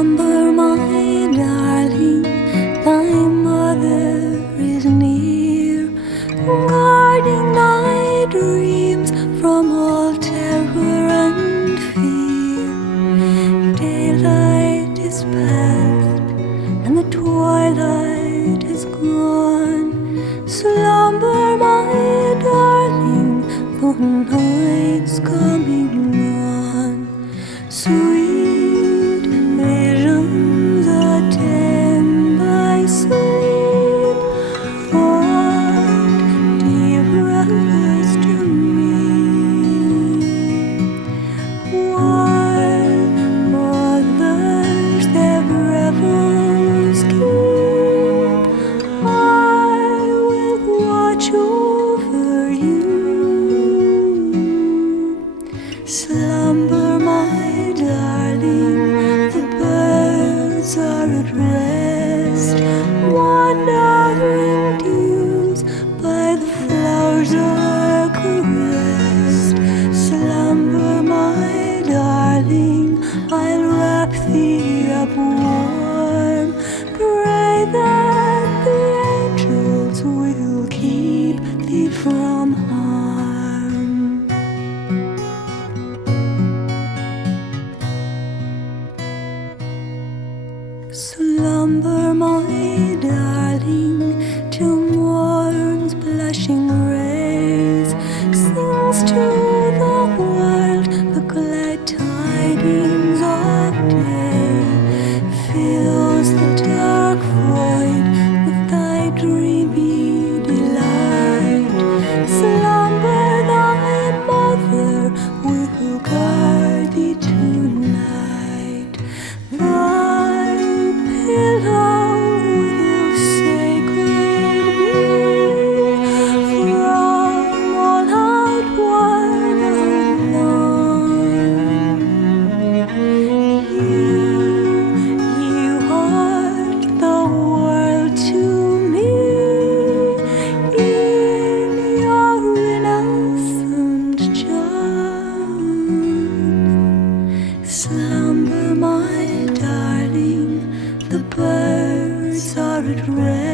Slumber, my darling, thy mother is near, guarding thy dreams from all terror and fear. Daylight is past and the twilight is gone. Slumber, my darling, the night's coming on. Sweet visions attend thy sleep, fond dearest to me. While mothers their revels keep, I will watch over you. Slumber, my darling, the birds are at rest, wandering dews by the flowers are caressed. Slumber, my darling, I'll wrap thee up warm, pray that the angels will keep thee from harm. Slumber, my darling, till morn's blushing rays sings to the world the glad tidings of day, fills the dark void with thy dreamy delight. Slumber, thy mother will guard thee tonight. Thy pillow will sacred be from all outward alarm. You art the world to me in your innocent charm. Slumber, my darling, the birds are at rest.